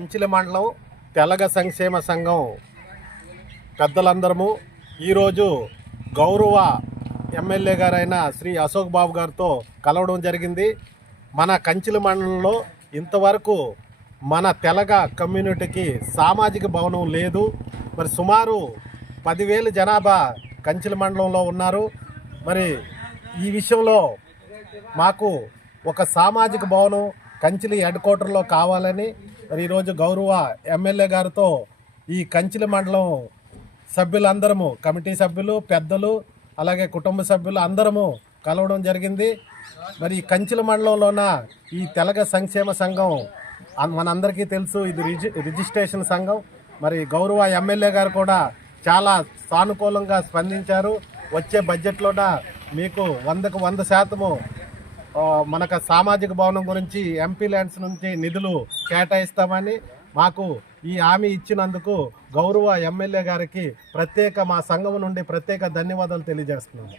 కంచిలి మండలం తెలగ సంక్షేమ సంఘం పెద్దలందరము. ఈరోజు గౌరవ ఎమ్మెల్యే గారైన శ్రీ అశోక్ బాబు గారితో కలవడం జరిగింది. మన కంచిలి మండలంలో ఇంతవరకు మన తెలగ కమ్యూనిటీకి సామాజిక భవనం లేదు. మరి సుమారు పదివేలు జనాభా కంచిలి మండలంలో ఉన్నారు. మరి ఈ విషయంలో మాకు ఒక సామాజిక భవనం కంచిలి హెడ్ క్వార్టర్లో కావాలని మరి ఈరోజు గౌరవ ఎమ్మెల్యే గారితో ఈ కంచిలి మండలం సభ్యులందరము కమిటీ సభ్యులు పెద్దలు అలాగే కుటుంబ సభ్యులు అందరము కలవడం జరిగింది. మరి ఈ కంచిల మండలంలోన ఈ తెలగ సంక్షేమ సంఘం అన్- మనందరికీ తెలుసు ఇది రిజి రిజిస్ట్రేషన్ సంఘం. మరి గౌరవ ఎమ్మెల్యే గారు కూడా చాలా సానుకూలంగా స్పందించారు. వచ్చే బడ్జెట్లోన మీకు వందకు వంద శాతము మనకు సామాజిక భవనం గురించి ఎంపీ ల్యాండ్స్ నుంచి నిధులు కేటాయిస్తామని మాకు ఈ హామీ ఇచ్చినందుకు గౌరవ ఎమ్మెల్యే గారికి ప్రత్యేక మా సంఘం నుండి ప్రత్యేక ధన్యవాదాలు తెలియజేస్తున్నాము.